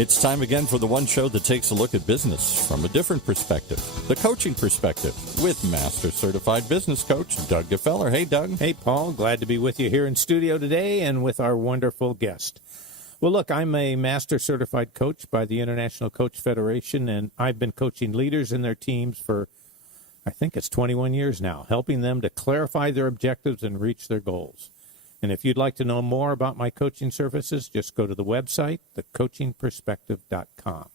It's time again for the one show that takes a look at business from a different perspective, the coaching perspective, with Master Certified Business Coach Doug Gefeller. Hey, Doug. Hey, Paul. Glad to be with you here in studio today and with our wonderful guest. Well, look, I'm a Master Certified Coach by the International Coach Federation, and I've been coaching leaders and their teams for, I think it's 21 years now, helping them to clarify their objectives and reach their goals. And if you'd like to know more about my coaching services, just go to the website, thecoachingperspective.com.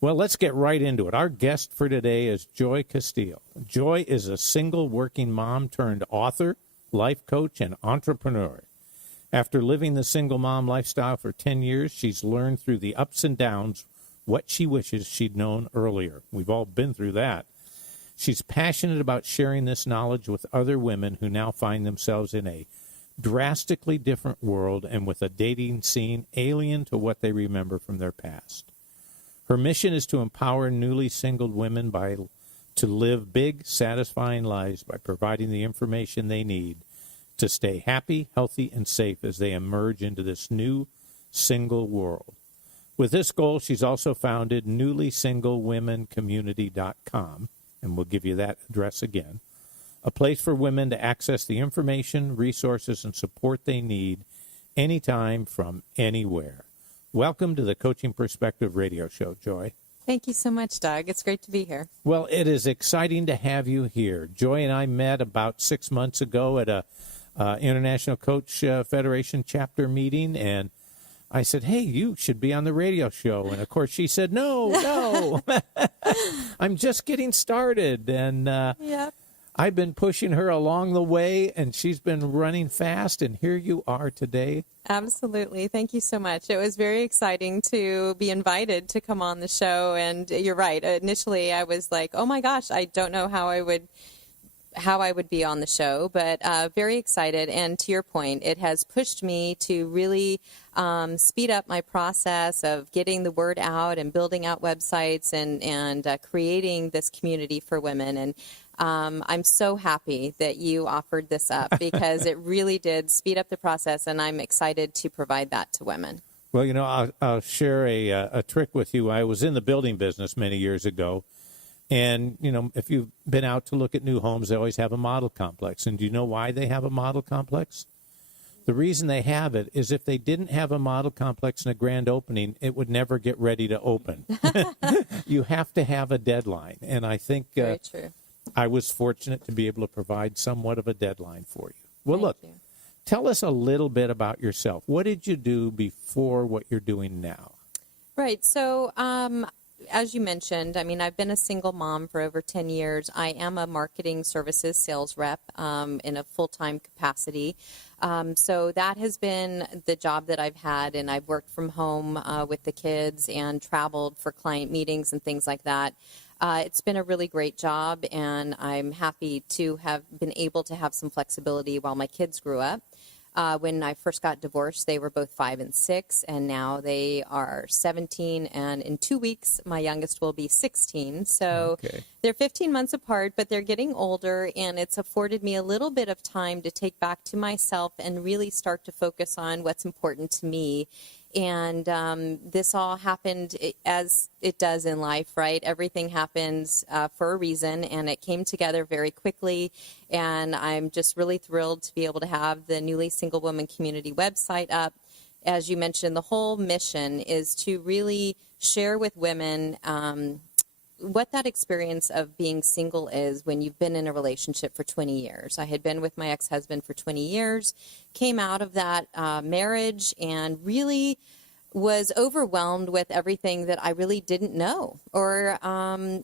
Well, let's get right into it. Our guest for today is Joy Casillas. Joy is a single working mom turned author, life coach, and entrepreneur. After living the single mom lifestyle for 10 years, she's learned through the ups and downs what she wishes she'd known earlier. We've all been through that. She's passionate about sharing this knowledge with other women who now find themselves in a drastically different world and with a dating scene alien to what they remember from their past. Her mission is to empower newly singled women to live big, satisfying lives by providing the information they need to stay happy, healthy, and safe as they emerge into this new single world. With this goal, she's also founded newlysinglewomencommunity.com, and we'll give you that address again, a place for women to access the information, resources, and support they need anytime from anywhere. Welcome to the Coaching Perspective radio show, Joy. Thank you so much, Doug. It's great to be here. Well, it is exciting to have you here. Joy and I met about 6 months ago at a International Coach Federation chapter meeting, and I said, hey, you should be on the radio show. And, of course, she said, no, I'm just getting started. And Yep. I've been pushing her along the way, and she's been running fast, and here you are today. Absolutely. Thank you so much. It was very exciting to be invited to come on the show, and you're right. Initially, I was like, oh, my gosh, I don't know how I would be on the show, but very excited. And to your point, it has pushed me to really speed up my process of getting the word out and building out websites and creating this community for women. And I'm so happy that you offered this up because it really did speed up the process, and I'm excited to provide that to women. Well, you know, I'll share a trick with you. I was in the building business many years ago, and, you know, if you've been out to look at new homes, they always have a model complex. And do you know why they have a model complex? The reason they have it is if they didn't have a model complex and a grand opening, it would never get ready to open. You have to have a deadline, and I think Very true. I was fortunate to be able to provide somewhat of a deadline for you. Well, Thank look, you. Tell us a little bit about yourself. What did you do before what you're doing now? Right. So, as you mentioned, I mean, I've been a single mom for over 10 years. I am a marketing services sales rep in a full-time capacity. So that has been the job that I've had, and I've worked from home with the kids and traveled for client meetings and things like that. It's been a really great job, and I'm happy to have been able to have some flexibility while my kids grew up. When I first got divorced, they were both 5 and 6, and now they are 17, and in 2 weeks, my youngest will be 16. So They're 15 months apart, but they're getting older, and it's afforded me a little bit of time to take back to myself and really start to focus on what's important to me. And this all happened as it does in life, right? Everything happens for a reason, and it came together very quickly. And I'm just really thrilled to be able to have the Newly Single Woman Community website up. As you mentioned, the whole mission is to really share with women what that experience of being single is when you've been in a relationship for 20 years. I had been with my ex-husband for 20 years, came out of that marriage, and really was overwhelmed with everything that I really didn't know. Or I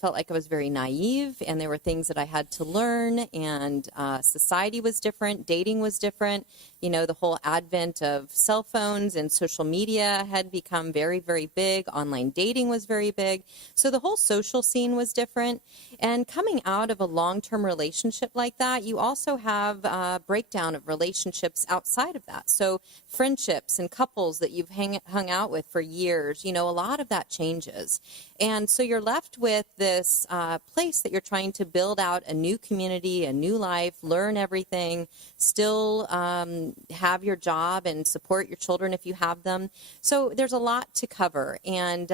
felt like I was very naive, and there were things that I had to learn, and society was different, dating was different. You know, the whole advent of cell phones and social media had become very, very big. Online dating was very big. So the whole social scene was different. And coming out of a long-term relationship like that, you also have a breakdown of relationships outside of that. So friendships and couples that you you've hung out with for years, a lot of that changes. And so you're left with this place that you're trying to build out a new community, a new life, learn everything, still have your job and support your children if you have them. So there's a lot to cover. And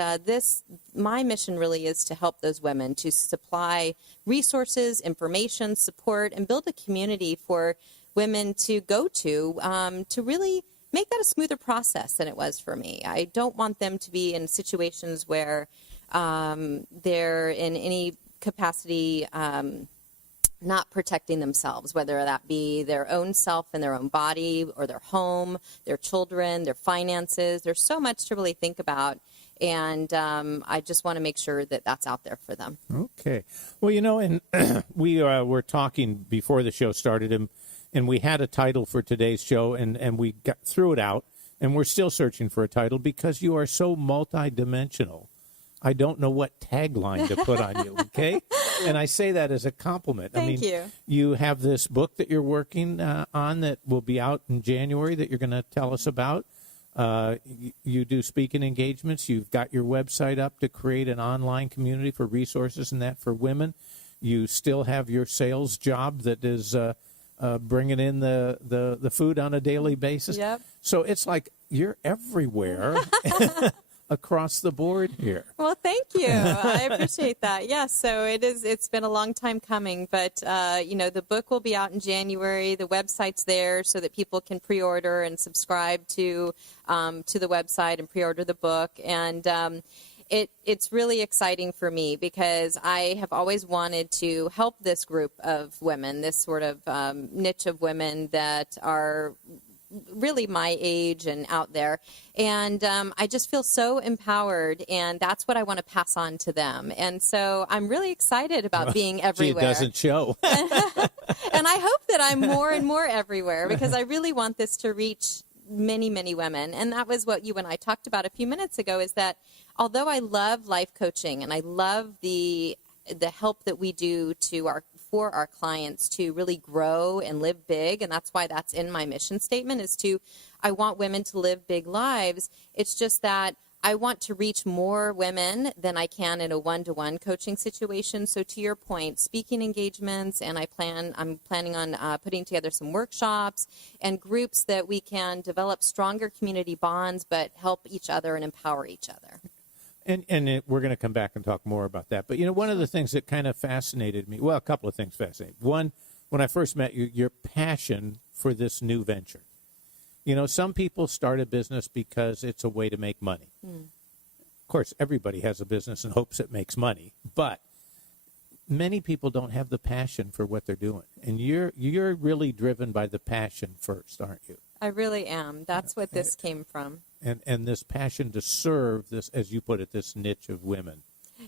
my mission really is to help those women, to supply resources, information, support, and build a community for women to go to really make that a smoother process than it was for me. I don't want them to be in situations where they're in any capacity not protecting themselves, whether that be their own self and their own body or their home, their children, their finances. There's so much to really think about. And I just want to make sure that that's out there for them. Okay. Well, and we were talking before the show started, and we had a title for today's show, and we threw it out, and we're still searching for a title because you are so multidimensional. I don't know what tagline to put on you, okay? And I say that as a compliment. Thank you. You have this book that you're working on that will be out in January that you're going to tell us about. You do speaking engagements. You've got your website up to create an online community for resources and that for women. You still have your sales job that is bringing in the food on a daily basis. Yep. So it's like you're everywhere across the board here. Well, thank you. I appreciate that. Yes, so it's been a long time coming, but the book will be out in January. The website's there so that people can pre-order and subscribe to the website and pre-order the book. And it's really exciting for me because I have always wanted to help this group of women, this sort of niche of women that are really my age and out there. And I just feel so empowered, and that's what I want to pass on to them. And so I'm really excited about being everywhere. It doesn't show. And I hope that I'm more and more everywhere because I really want this to reach many, many women. And that was what you and I talked about a few minutes ago, is that although I love life coaching and I love the help that we do for our clients to really grow and live big, and that's why that's in my mission statement, I want women to live big lives. It's just that I want to reach more women than I can in a one-to-one coaching situation. So to your point, speaking engagements, and I'm planning on putting together some workshops and groups that we can develop stronger community bonds, but help each other and empower each other. And we're going to come back and talk more about that. But, one of the things that kind of fascinated me, well, a couple of things fascinated. One, when I first met you, your passion for this new venture. Some people start a business because it's a way to make money. Of course, everybody has a business and hopes it makes money. But many people don't have the passion for what they're doing. And you're really driven by the passion first, aren't you? I really am. That's what this came from. And this passion to serve this, as you put it, this niche of women.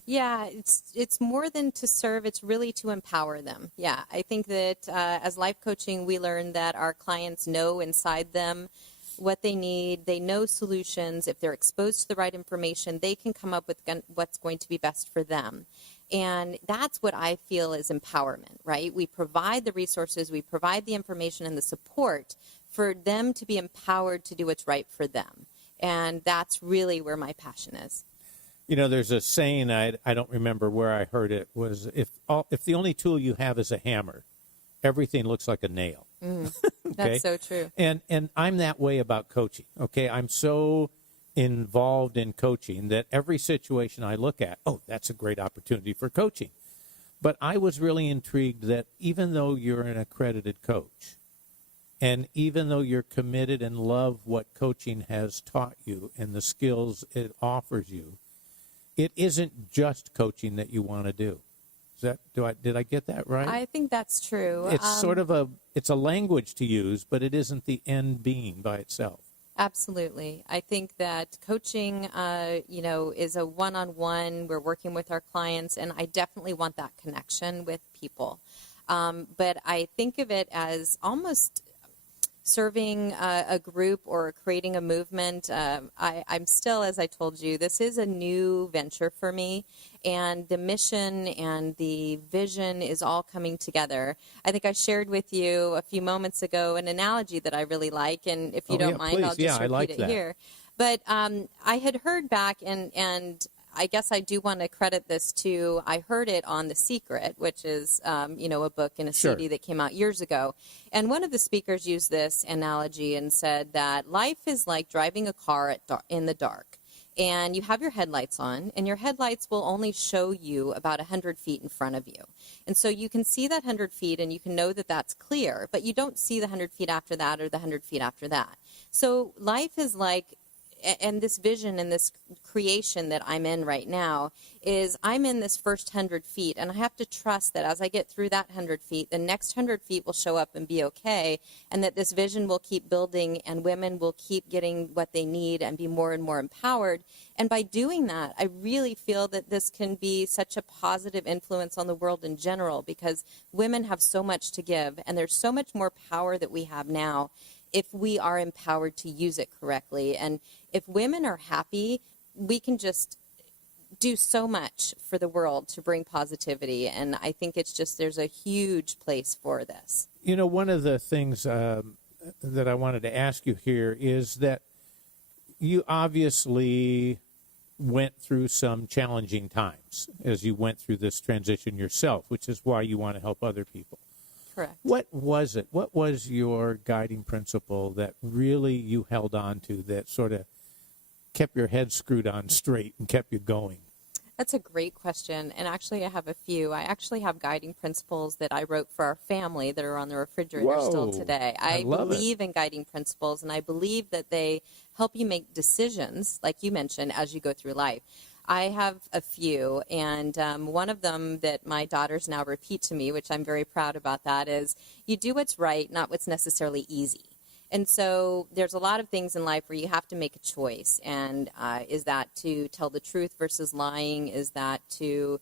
Yeah, it's more than to serve. It's really to empower them. Yeah, I think that as life coaching, we learn that our clients know inside them what they need. They know solutions. If they're exposed to the right information, they can come up with what's going to be best for them. And that's what I feel is empowerment, right? We provide the resources, we provide the information and the support for them to be empowered to do what's right for them. And that's really where my passion is. There's a saying, I don't remember where I heard it, was if the only tool you have is a hammer, everything looks like a nail. Okay? That's so true. And I'm that way about coaching, okay? I'm so involved in coaching that every situation I look at, that's a great opportunity for coaching. But I was really intrigued that even though you're an accredited coach, and even though you're committed and love what coaching has taught you and the skills it offers you, it isn't just coaching that you want to do. Did I get that right? I think that's true. It's sort of it's a language to use, but it isn't the end being by itself. Absolutely. I think that coaching, is a one-on-one. We're working with our clients, and I definitely want that connection with people. But I think of it as almost serving a group or creating a movement. I'm still, as I told you, this is a new venture for me, and the mission and the vision is all coming together. I think I shared with you a few moments ago an analogy that I really like, and if you don't mind, please. I'll just repeat like it that. here. But I had heard back, and I guess I do want to credit this to, I heard it on The Secret, which is, a book and a Sure. CD that came out years ago. And one of the speakers used this analogy and said that life is like driving a car in the dark. And you have your headlights on, and your headlights will only show you about 100 feet in front of you. And so you can see that 100 feet, and you can know that that's clear, but you don't see the 100 feet after that or the 100 feet after that. So life is like, and this vision and this creation that I'm in right now is I'm in this first 100 feet, and I have to trust that as I get through that 100 feet, the next 100 feet will show up and be okay, and that this vision will keep building, and women will keep getting what they need and be more and more empowered. And by doing that, I really feel that this can be such a positive influence on the world in general, because women have so much to give, and there's so much more power that we have now if we are empowered to use it correctly. And if women are happy, we can just do so much for the world to bring positivity. And I think it's just, there's a huge place for this. One of the things that I wanted to ask you here is that you obviously went through some challenging times as you went through this transition yourself, which is why you want to help other people. Correct. What was it? What was your guiding principle that really you held on to that sort of kept your head screwed on straight and kept you going? That's a great question. And actually, I have a few. I actually have guiding principles that I wrote for our family that are on the refrigerator still today. I believe in guiding principles, and I believe that they help you make decisions, like you mentioned, as you go through life. I have a few, and one of them that my daughters now repeat to me, which I'm very proud about that, is you do what's right, not what's necessarily easy. And so there's a lot of things in life where you have to make a choice. And is that to tell the truth versus lying? Is that to,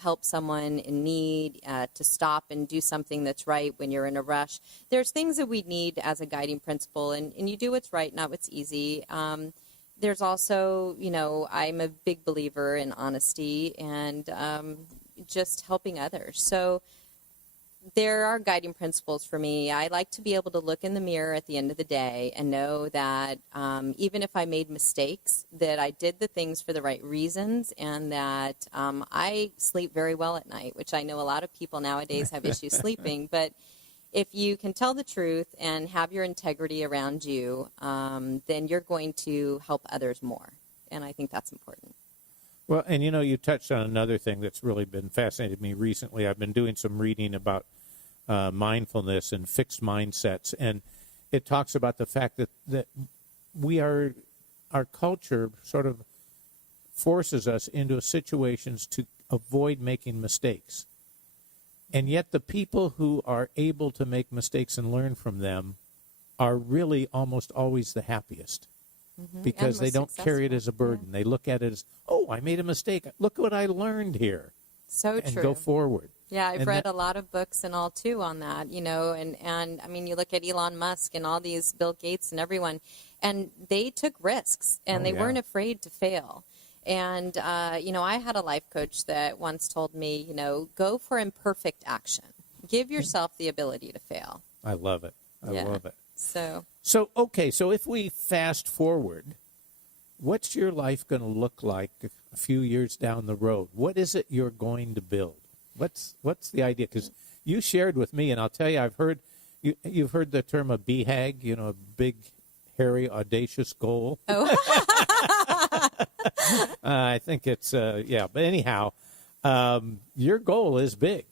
help someone in need, to stop and do something that's right when you're in a rush? There's things that we need as a guiding principle, and you do what's right, not what's easy. There's also, I'm a big believer in honesty and just helping others. So there are guiding principles for me. I like to be able to look in the mirror at the end of the day and know that even if I made mistakes, that I did the things for the right reasons, and that I sleep very well at night, which I know a lot of people nowadays have issues sleeping. But if you can tell the truth and have your integrity around you, then you're going to help others more. And I think that's important. Well, and you touched on another thing that's really been fascinating me recently. I've been doing some reading about mindfulness and fixed mindsets, and it talks about the fact that our culture sort of forces us into situations to avoid making mistakes. And yet the people who are able to make mistakes and learn from them are really almost always the happiest. Because they don't carry it as a burden. Yeah. They look at it as, I made a mistake. Look what I learned here. So and true. Go forward. Yeah, I've read a lot of books and all, too, on that, and I mean, you look at Elon Musk and all these, Bill Gates and everyone, and they took risks, and they weren't afraid to fail. And, I had a life coach that once told me, go for imperfect action. Give yourself the ability to fail. I love it. I love it. So if we fast forward, what's your life going to look like a few years down the road? What is it you're going to build? What's the idea? Because you shared with me, and I'll tell you, I've heard you've heard the term a BHAG, a big, hairy, audacious goal. Oh. I think it's But anyhow, your goal is big.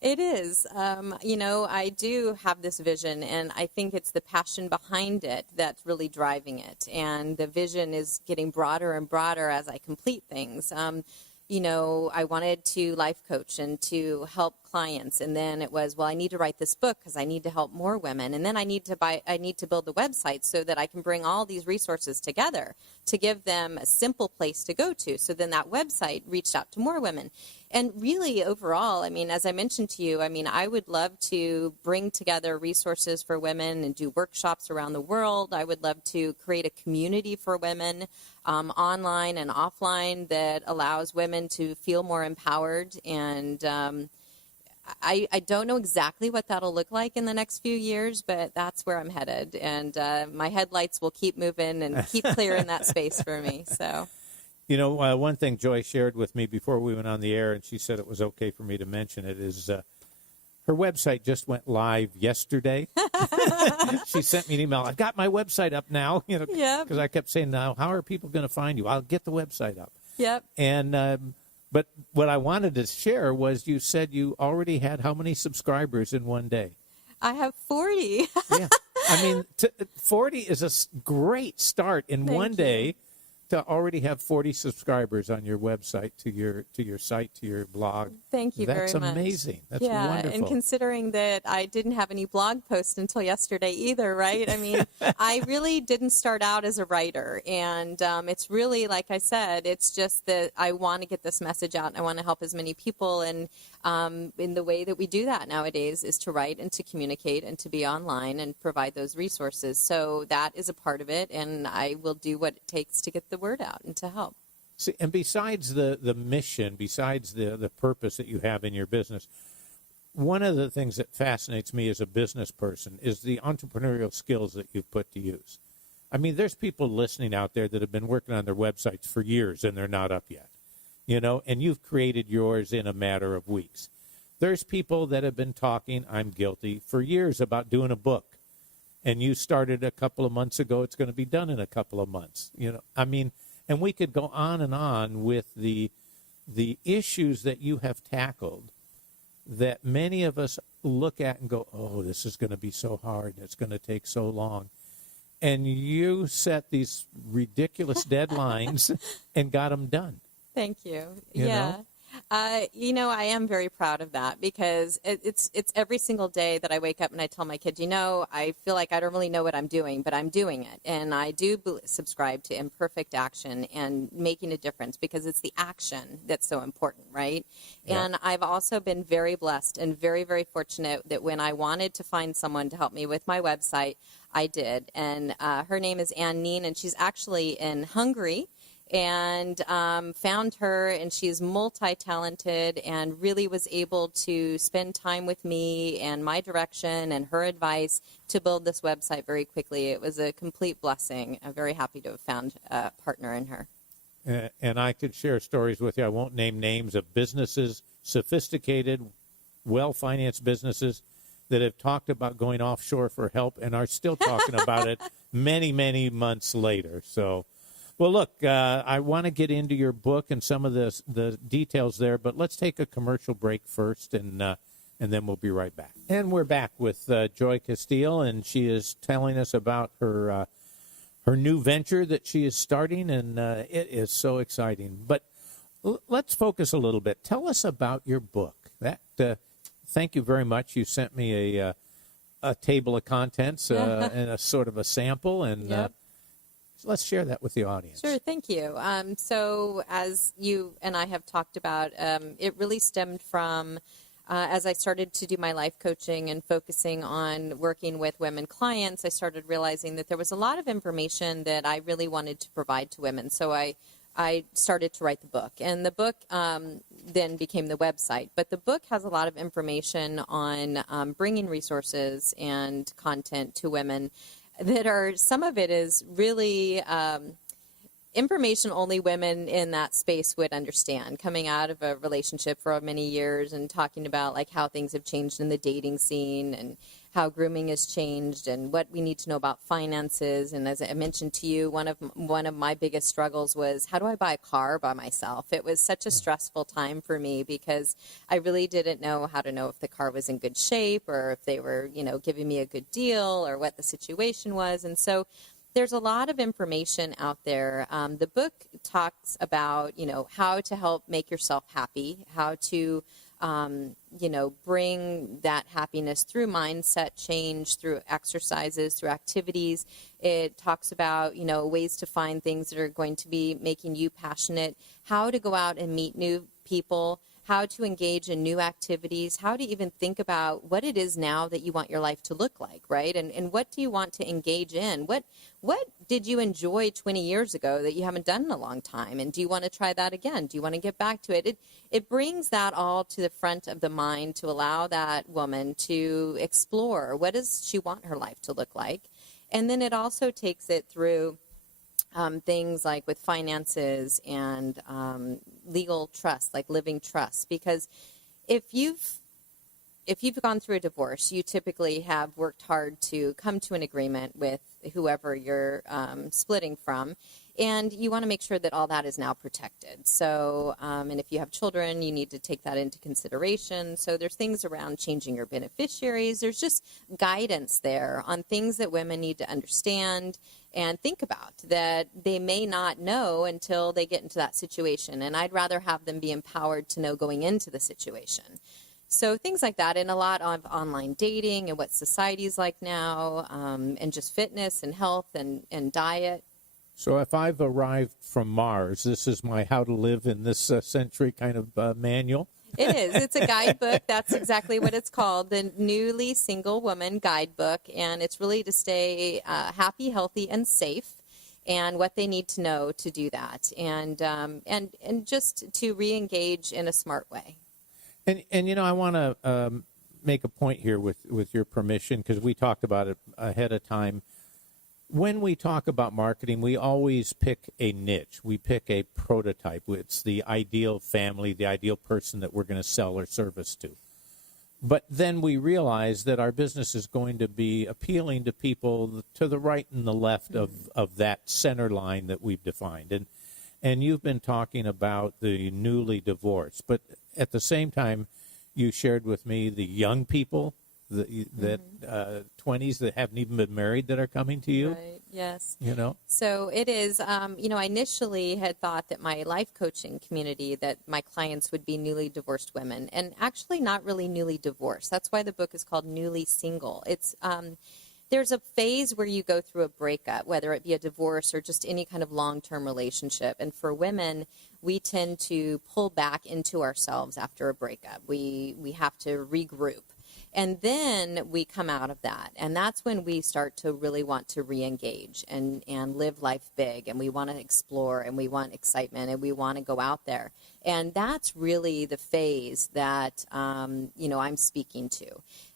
It is. I do have this vision, and I think it's the passion behind it that's really driving it. And the vision is getting broader and broader as I complete things. I wanted to life coach and to help clients, and then it was, I need to write this book because I need to help more women, and then I need to build the website so that I can bring all these resources together to give them a simple place to go to. So then that website reached out to more women. And really, overall, as I mentioned to you, I would love to bring together resources for women and do workshops around the world. I would love to create a community for women, online and offline, that allows women to feel more empowered. And I don't know exactly what that'll look like in the next few years, but that's where I'm headed. And my headlights will keep moving and keep clearing that space for me. So, You know, one thing Joy shared with me before we went on the air, and she said it was okay for me to mention it, is her website just went live yesterday. She sent me an email. I've got my website up now, you know, Yep. because I kept saying, now, how are people going to find you? I'll get the website up. yep. And but what I wanted to share was you said you already had how many subscribers in one day? I have 40. Yeah. I mean, 40 is a great start in Thank one you. day to already have 40 subscribers on your website, to your site, to your blog. Thank you very That's much. amazing. That's yeah, wonderful. and considering that I didn't have any blog posts until yesterday either, right? I mean, I really didn't start out as a writer, and it's really, like I said, it's just that I want to get this message out, and I want to help as many people, and in the way that we do that nowadays is to write and to communicate and to be online and provide those resources. So that is a part of it, and I will do what it takes to get the word out and to help. See, and besides the mission, besides the purpose that you have in your business, one of the things that fascinates me as a business person is the entrepreneurial skills that you've put to use. I mean, there's people listening out there that have been working on their websites for years and they're not up yet, you know, and you've created yours in a matter of weeks. There's people that have been talking, I'm guilty, for years about doing a book. And you started a couple of months ago, it's going to be done in a couple of months. You know, I mean, and we could go on with the issues that you have tackled that many of us look at and go, oh, this is going to be so hard. It's going to take so long. And you set these ridiculous deadlines and got them done. Thank you. You yeah. know? I am very proud of that because it's every single day that I wake up and I tell my kids, I feel like I don't really know what I'm doing, but I'm doing it. And I do subscribe to imperfect action and making a difference because it's the action that's so important, right? Yeah. And I've also been very blessed and very, very fortunate that when I wanted to find someone to help me with my website, I did. And her name is Ann Neen, and she's actually in Hungary. And found her, and she's multi-talented and really was able to spend time with me and my direction and her advice to build this website very quickly. It was a complete blessing. I'm very happy to have found a partner in her. And I could share stories with you. I won't name names of businesses, sophisticated, well-financed businesses that have talked about going offshore for help and are still talking about it many, many months later. So, well, look, I want to get into your book and some of the details there, but let's take a commercial break first, and then we'll be right back. And we're back with Joy Casillas, and she is telling us about her new venture that she is starting, and it is so exciting. But let's focus a little bit. Tell us about your book. Thank you very much. You sent me a table of contents and a sort of a sample, and Yep. Let's share that with the audience. Sure, thank you. So as you and I have talked about, it really stemmed from as I started to do my life coaching and focusing on working with women clients, I started realizing that there was a lot of information that I really wanted to provide to women. So I started to write the book. And the book then became the website. But the book has a lot of information on bringing resources and content to women that are, some of it is really information only women in that space would understand, coming out of a relationship for many years and talking about like how things have changed in the dating scene and how grooming has changed and what we need to know about finances. And as I mentioned to you, one of my biggest struggles was, how do I buy a car by myself? It was such a stressful time for me because I really didn't know how to know if the car was in good shape or if they were, giving me a good deal or what the situation was. And so there's a lot of information out there. The book talks about, how to help make yourself happy, how to bring that happiness through mindset change, through exercises, through activities. It talks about, ways to find things that are going to be making you passionate, how to go out and meet new people, how to engage in new activities, how to even think about what it is now that you want your life to look like, right? And what do you want to engage in? What did you enjoy 20 years ago that you haven't done in a long time? And do you want to try that again? Do you want to get back to it? It brings that all to the front of the mind to allow that woman to explore what does she want her life to look like. And then it also takes it through things like with finances and legal trust, like living trust. Because if you've gone through a divorce, you typically have worked hard to come to an agreement with whoever you're splitting from. And you want to make sure that all that is now protected. So, and if you have children, you need to take that into consideration. So there's things around changing your beneficiaries. There's just guidance there on things that women need to understand and think about that they may not know until they get into that situation. And I'd rather have them be empowered to know going into the situation. So things like that, and a lot of online dating and what society's like now, and just fitness and health and diet. So if I've arrived from Mars, this is my how to live in this century kind of manual? It is. It's a guidebook. That's exactly what it's called, the Newly Single Woman Guidebook. And it's really to stay happy, healthy, and safe, and what they need to know to do that, and just to re-engage in a smart way. And you know, I want to make a point here with your permission, because we talked about it ahead of time. When we talk about marketing, we always pick a niche. We pick a prototype. It's the ideal family, the ideal person that we're going to sell or service to. But then we realize that our business is going to be appealing to people to the right and the left of that center line that we've defined. And you've been talking about the newly divorced, but at the same time, you shared with me the young people, that 20s that haven't even been married that are coming to you. Right. Yes. You know? So it is, you know, I initially had thought that my life coaching community, that my clients would be newly divorced women, and actually not really newly divorced. That's why the book is called Newly Single. It's, there's a phase where you go through a breakup, whether it be a divorce or just any kind of long-term relationship. And for women, we tend to pull back into ourselves after a breakup. We have to regroup. And then we come out of that. And that's when we start to really want to re-engage and live life big. And we want to explore, and we want excitement, and we want to go out there. And that's really the phase that, you know, I'm speaking to.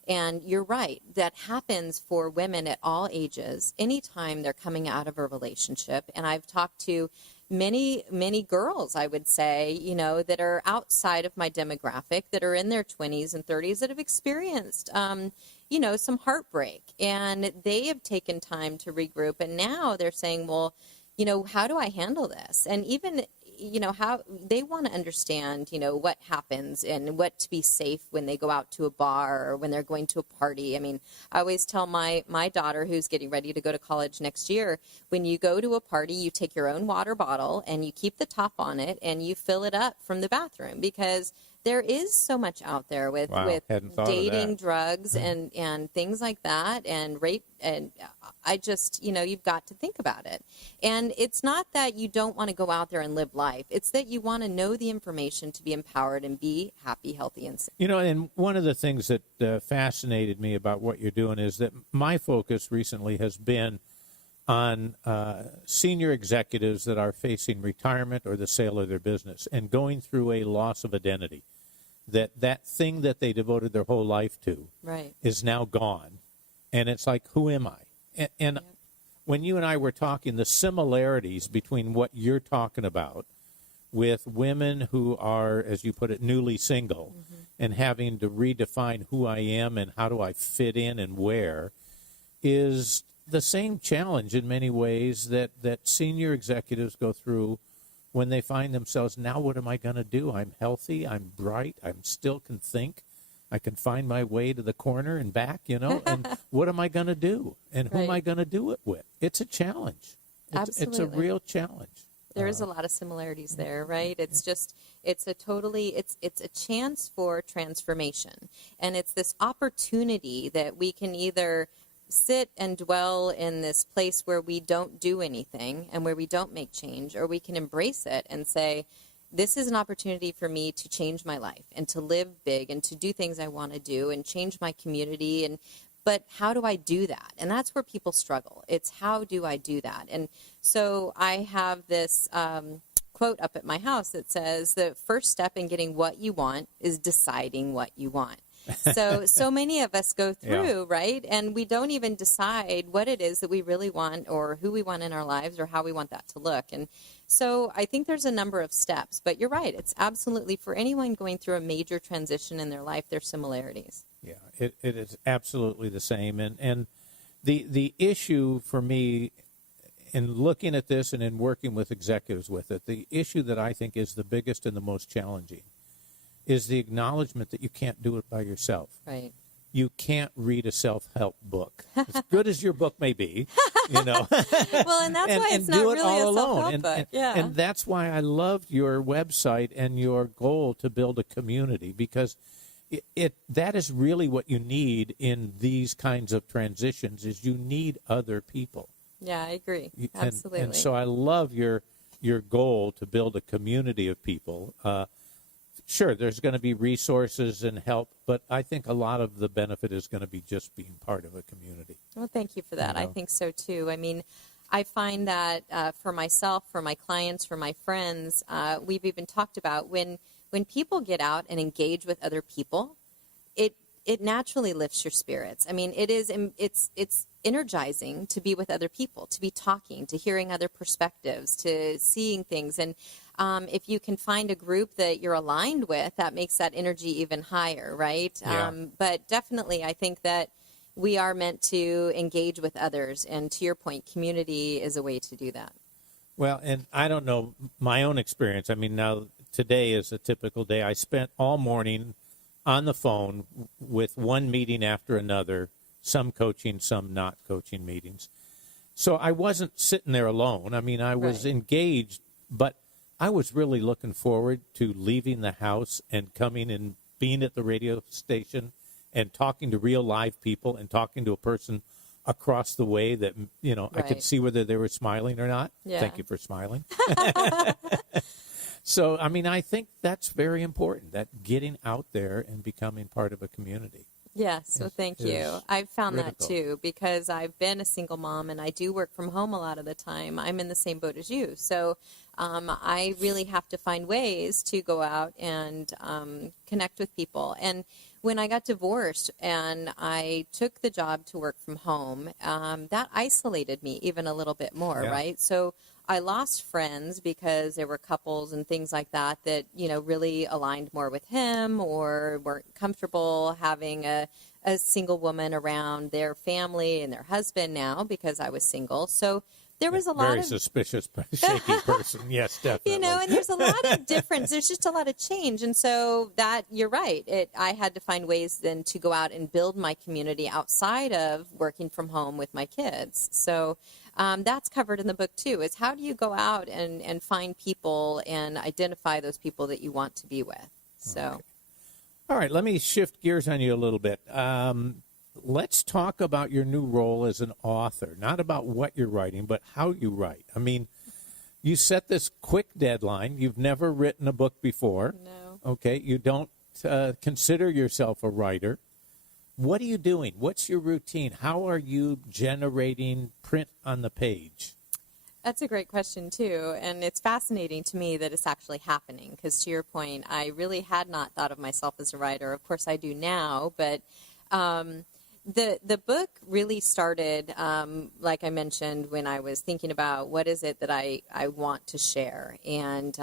And you're right, that happens for women at all ages, anytime they're coming out of a relationship. And I've talked to many girls, I would say, you know, that are outside of my demographic, that are in their 20s and 30s, that have experienced, you know, some heartbreak. And they have taken time to regroup. And now they're saying, well, you know, how do I handle this? And even, you know, how they want to understand, you know, what happens and what to be safe when they go out to a bar or when they're going to a party. I mean, I always tell my daughter, who's getting ready to go to college next year, when you go to a party, you take your own water bottle and you keep the top on it and you fill it up from the bathroom, because there is so much out there with dating, drugs, and things like that, and rape. And I just, you know, you've got to think about it. And it's not that you don't want to go out there and live life. It's that you want to know the information to be empowered and be happy, healthy, and safe. You know, and one of the things that fascinated me about what you're doing is that my focus recently has been on senior executives that are facing retirement or the sale of their business and going through a loss of identity. That thing that they devoted their whole life to is now gone. And it's like, who am I? And when you and I were talking, the similarities between what you're talking about with women who are, as you put it, newly single, and having to redefine who I am and how do I fit in and where, is the same challenge in many ways that senior executives go through when they find themselves, now what am I going to do? I'm healthy, I'm bright, I still can think, I can find my way to the corner and back, you know, and what am I going to do? And who am I going to do it with? It's a challenge. It's a real challenge. There is a lot of similarities there, right? It's just, it's a chance for transformation. And it's this opportunity that we can either sit and dwell in this place where we don't do anything and where we don't make change, or we can embrace it and say, this is an opportunity for me to change my life and to live big and to do things I want to do and change my community. But how do I do that? And that's where people struggle. It's how do I do that? And so I have this quote up at my house that says the first step in getting what you want is deciding what you want. So many of us go through, right? And we don't even decide what it is that we really want or who we want in our lives or how we want that to look. And so I think there's a number of steps, but you're right. It's absolutely for anyone going through a major transition in their life, there's similarities. Yeah, it is absolutely the same. And the issue for me in looking at this and in working with executives with it, the issue that I think is the biggest and the most challenging is the acknowledgement that you can't do it by yourself. Right. You can't read a self-help book, as good as your book may be, you know. Well, and that's why it's not really a self-help book. And that's why I loved your website and your goal to build a community, because that is really what you need in these kinds of transitions, is you need other people. Yeah, I agree. Absolutely. And so I love your goal to build a community of people. Sure, there's going to be resources and help, but I think a lot of the benefit is going to be just being part of a community. Well, thank you for that. You know? I think so, too. I mean, I find that for myself, for my clients, for my friends, we've even talked about when people get out and engage with other people, it naturally lifts your spirits. I mean, it's energizing to be with other people, to be talking, to hearing other perspectives, to seeing things. And if you can find a group that you're aligned with, that makes that energy even higher, right? Yeah. But definitely, I think that we are meant to engage with others. And to your point, community is a way to do that. Well, and I don't know my own experience. I mean, now today is a typical day. I spent all morning on the phone with one meeting after another, some coaching, some not coaching meetings. So I wasn't sitting there alone. I mean, I was engaged, but I was really looking forward to leaving the house and coming and being at the radio station and talking to real live people and talking to a person across the way that, you know, I could see whether they were smiling or not. Yeah. Thank you for smiling. So, I mean, I think that's very important, that getting out there and becoming part of a community. Yes, well, thank you. I've found critical. that too, because I've been a single mom and I do work from home a lot of the time. I'm in the same boat as you. So I really have to find ways to go out and connect with people. And when I got divorced and I took the job to work from home, that isolated me even a little bit more, right? So I lost friends because there were couples and things like that, you know, really aligned more with him or weren't comfortable having a single woman around their family and their husband now because I was single. So there was a lot very of suspicious, shaky person. Yes, definitely. You know, and there's a lot of difference. There's just a lot of change. And so that, you're right. I had to find ways then to go out and build my community outside of working from home with my kids. So that's covered in the book too, is how do you go out and find people and identify those people that you want to be with. So. Okay. All right, let me shift gears on you a little bit. Let's talk about your new role as an author, not about what you're writing, but how you write. I mean, you set this quick deadline. You've never written a book before. No. Okay, you don't consider yourself a writer. What are you doing? What's your routine? How are you generating print on the page? That's a great question, too. And it's fascinating to me that it's actually happening because, to your point, I really had not thought of myself as a writer. Of course, I do now, but the book really started, like I mentioned, when I was thinking about what is it that I want to share. And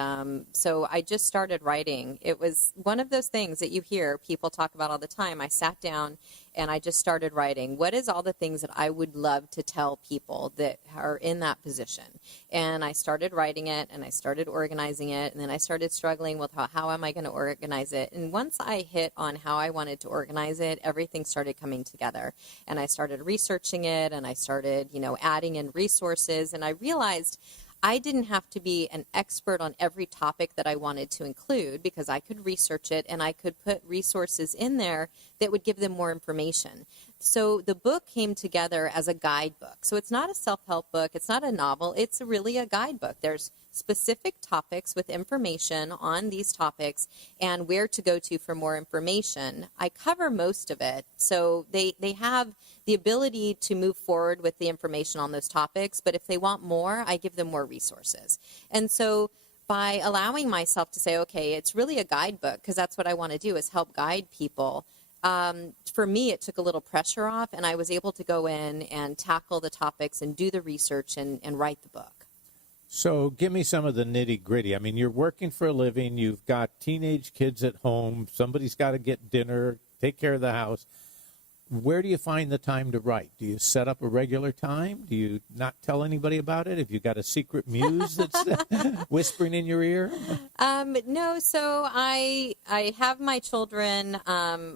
so I just started writing. It was one of those things that you hear people talk about all the time. I sat down and I just started writing. What is all the things that I would love to tell people that are in that position? And I started writing it, and I started organizing it, and then I started struggling with how am I going to organize it? And once I hit on how I wanted to organize it, everything started coming together. And I started researching it, and I started, adding in resources, and I realized I didn't have to be an expert on every topic that I wanted to include because I could research it and I could put resources in there that would give them more information. So the book came together as a guidebook. So it's not a self-help book. It's not a novel. It's really a guidebook. There's specific topics with information on these topics and where to go to for more information. I cover most of it. So they have the ability to move forward with the information on those topics. But if they want more, I give them more resources. And so by allowing myself to say, okay, it's really a guidebook, because that's what I want to do, is help guide people. For me, it took a little pressure off, and I was able to go in and tackle the topics and do the research and write the book. So give me some of the nitty-gritty. I mean, you're working for a living. You've got teenage kids at home. Somebody's got to get dinner, take care of the house. Where do you find the time to write? Do you set up a regular time? Do you not tell anybody about it? Have you got a secret muse that's whispering in your ear? No, so I have my children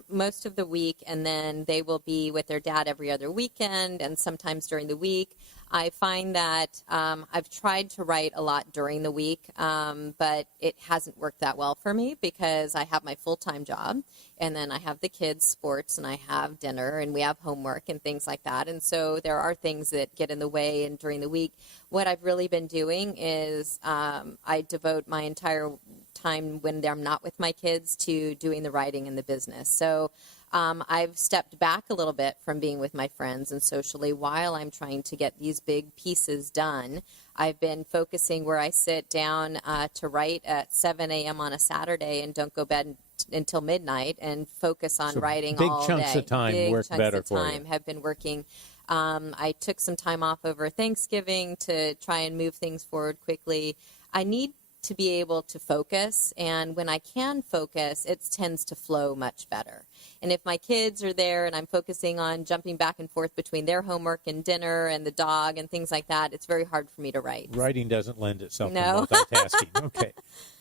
most of the week, and then they will be with their dad every other weekend and sometimes during the week. I find that I've tried to write a lot during the week, but it hasn't worked that well for me because I have my full-time job, and then I have the kids' sports, and I have dinner, and we have homework and things like that. And so there are things that get in the way. And during the week, what I've really been doing is I devote my entire time when I'm not with my kids to doing the writing and the business. So I've stepped back a little bit from being with my friends and socially while I'm trying to get these big pieces done. I've been focusing where I sit down to write at 7 a.m. on a Saturday and don't go bed until midnight and focus on writing all day. Big chunks of time work better for you. Have been working. I took some time off over Thanksgiving to try and move things forward quickly. I need to be able to focus, and when I can focus, it tends to flow much better. And if my kids are there and I'm focusing on jumping back and forth between their homework and dinner and the dog and things like that, it's very hard for me to write. Writing doesn't lend itself to No. multitasking.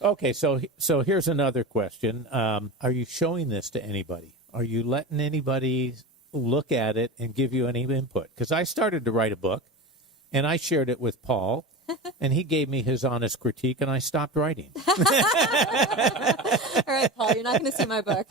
Okay. So here's another question. Are you showing this to anybody? Are you letting anybody look at it and give you any input? Because I started to write a book, and I shared it with Paul, and he gave me his honest critique, and I stopped writing. All right, Paul, you're not going to see my book.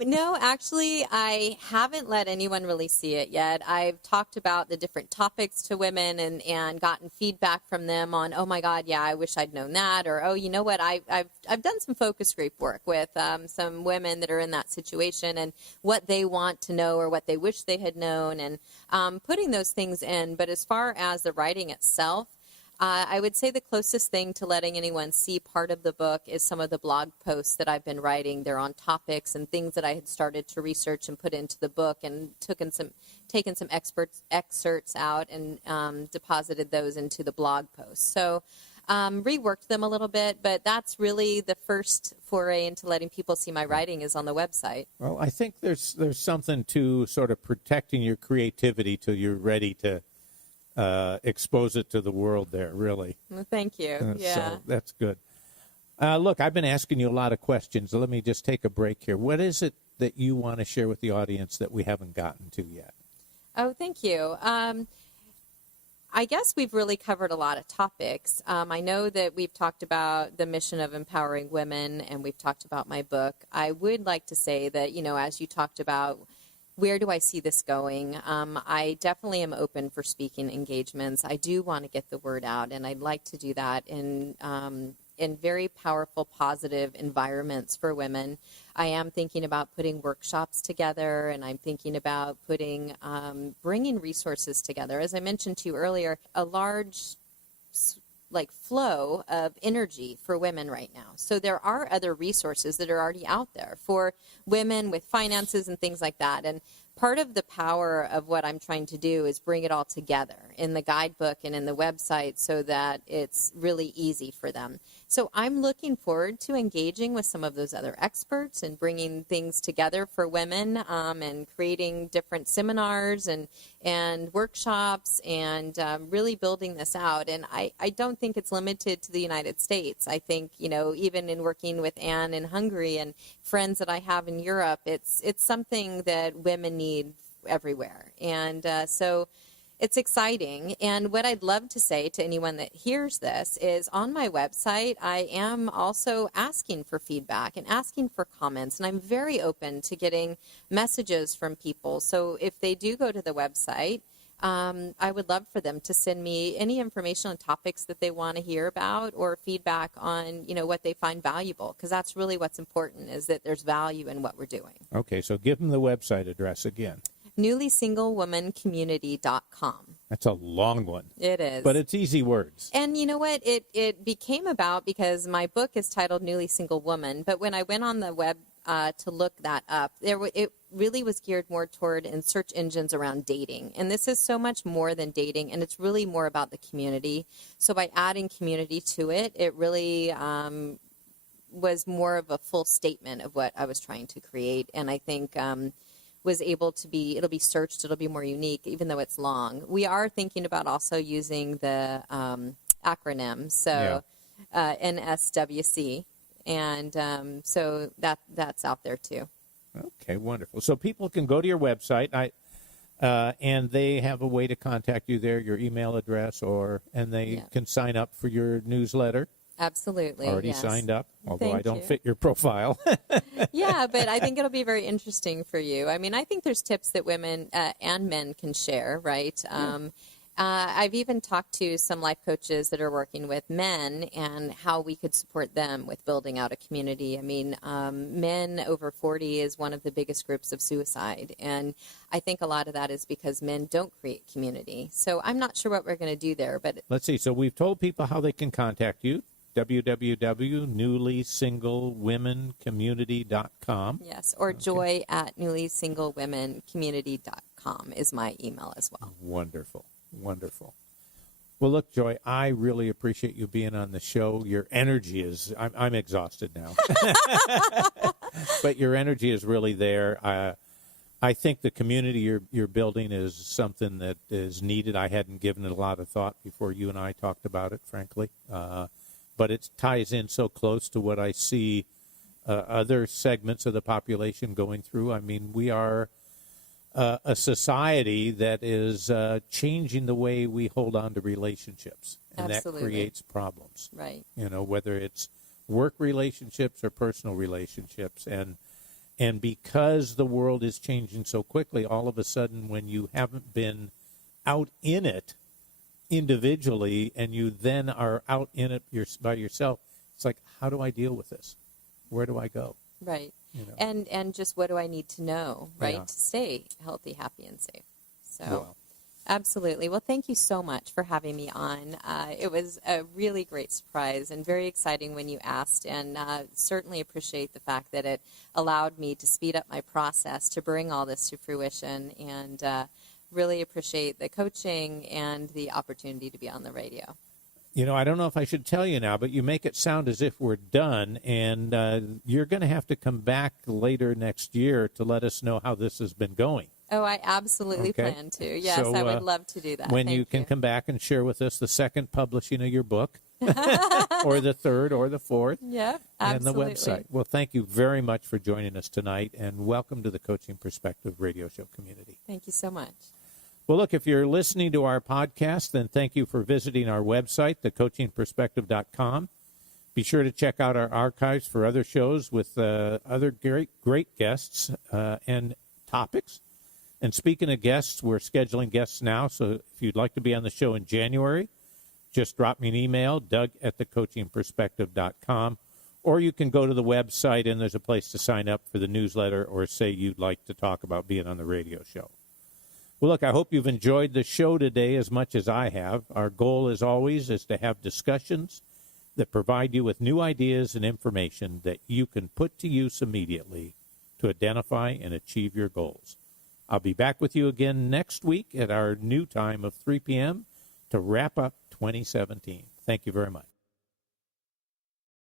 No, actually, I haven't let anyone really see it yet. I've talked about the different topics to women and gotten feedback from them on, oh my God, yeah, I wish I'd known that, or oh, you know what, I've done some focus group work with some women that are in that situation and what they want to know or what they wish they had known, and putting those things in. But as far as the writing itself, I would say the closest thing to letting anyone see part of the book is some of the blog posts that I've been writing. They're on topics and things that I had started to research and put into the book, and taken some excerpts out and deposited those into the blog posts. So reworked them a little bit, but that's really the first foray into letting people see my writing is on the website. Well, I think there's something to sort of protecting your creativity till you're ready to expose it to the world there, really. Well, thank you. Yeah. So that's good. Look, I've been asking you a lot of questions. Let me just take a break here. What is it that you want to share with the audience that we haven't gotten to yet? Oh, thank you. I guess we've really covered a lot of topics. I know that we've talked about the mission of empowering women, and we've talked about my book. I would like to say that, as you talked about, where do I see this going? I definitely am open for speaking engagements. I do want to get the word out, and I'd like to do that in very powerful, positive environments for women. I am thinking about putting workshops together, and I'm thinking about bringing resources together. As I mentioned to you earlier, a large flow of energy for women right now. So there are other resources that are already out there for women with finances and things like that. And part of the power of what I'm trying to do is bring it all together in the guidebook and in the website so that it's really easy for them. So I'm looking forward to engaging with some of those other experts and bringing things together for women and creating different seminars and workshops and really building this out. And I don't think it's limited to the United States. I think, even in working with Anne in Hungary and friends that I have in Europe, it's something that women need everywhere. And so it's exciting. And what I'd love to say to anyone that hears this is on my website, I am also asking for feedback and asking for comments. And I'm very open to getting messages from people. So if they do go to the website, I would love for them to send me any information on topics that they want to hear about or feedback on, what they find valuable, because that's really what's important, is that there's value in what we're doing. Okay, so give them the website address again. newlysinglewomancommunity.com. That's a long one. It is. But it's easy words. And you know what? It became about because my book is titled Newly Single Woman, but when I went on the web to look that up, it really was geared more toward in search engines around dating. And this is so much more than dating, and it's really more about the community. So by adding community to it, it really was more of a full statement of what I was trying to create. And I think was able to be, it'll be searched, it'll be more unique, even though it's long. We are thinking about also using the acronym, so NSWC. And so that's out there too. Okay, wonderful. So people can go to your website, and they have a way to contact you there, your email address, and they can sign up for your newsletter. Absolutely. Already yes. signed up, although Thank I don't you. fit your profile. Yeah, but I think it'll be very interesting for you. I mean, I think there's tips that women and men can share, right? I've even talked to some life coaches that are working with men and how we could support them with building out a community. I mean, men over 40 is one of the biggest groups of suicide. And I think a lot of that is because men don't create community. So I'm not sure what we're going to do there. But Let's see. So we've told people how they can contact you. www.newlysinglewomencommunity.com. yes, or joy at newlysinglewomencommunity.com is my email as well. Wonderful. Wonderful. Well, look, Joy, I really appreciate you being on the show. Your energy is, I'm exhausted now, but your energy is really there. I think the community you're building is something that is needed. I hadn't given it a lot of thought before you and I talked about it, frankly. But it ties in so close to what I see other segments of the population going through. I mean, we are a society that is changing the way we hold on to relationships, and Absolutely. that creates problems. Right. Whether it's work relationships or personal relationships, and because the world is changing so quickly, all of a sudden, when you haven't been out in it individually, and you then are out in it by yourself, it's like, how do I deal with this? Where do I go? Right. And just what do I need to know, right, to stay healthy, happy, and safe. So, absolutely. Well, thank you so much for having me on. It was a really great surprise and very exciting when you asked, and certainly appreciate the fact that it allowed me to speed up my process to bring all this to fruition, and really appreciate the coaching and the opportunity to be on the radio. I don't know if I should tell you now, but you make it sound as if we're done, and you're going to have to come back later next year to let us know how this has been going. Oh, I absolutely plan to. Yes, So, I would love to do that. When Thank you can come back and share with us the second publishing of your book, or the third, or the fourth, Yeah, and the absolutely. website. Well, thank you very much for joining us tonight, and welcome to the Coaching Perspective radio show community. Thank you so much. Well, look, if you're listening to our podcast, then thank you for visiting our website, thecoachingperspective.com. Be sure to check out our archives for other shows with other great guests and topics. And speaking of guests, we're scheduling guests now, so if you'd like to be on the show in January, just drop me an email, doug@thecoachingperspective.com, or you can go to the website and there's a place to sign up for the newsletter or say you'd like to talk about being on the radio show. Well, look, I hope you've enjoyed the show today as much as I have. Our goal, as always, is to have discussions that provide you with new ideas and information that you can put to use immediately to identify and achieve your goals. I'll be back with you again next week at our new time of 3 p.m. to wrap up 2017. Thank you very much.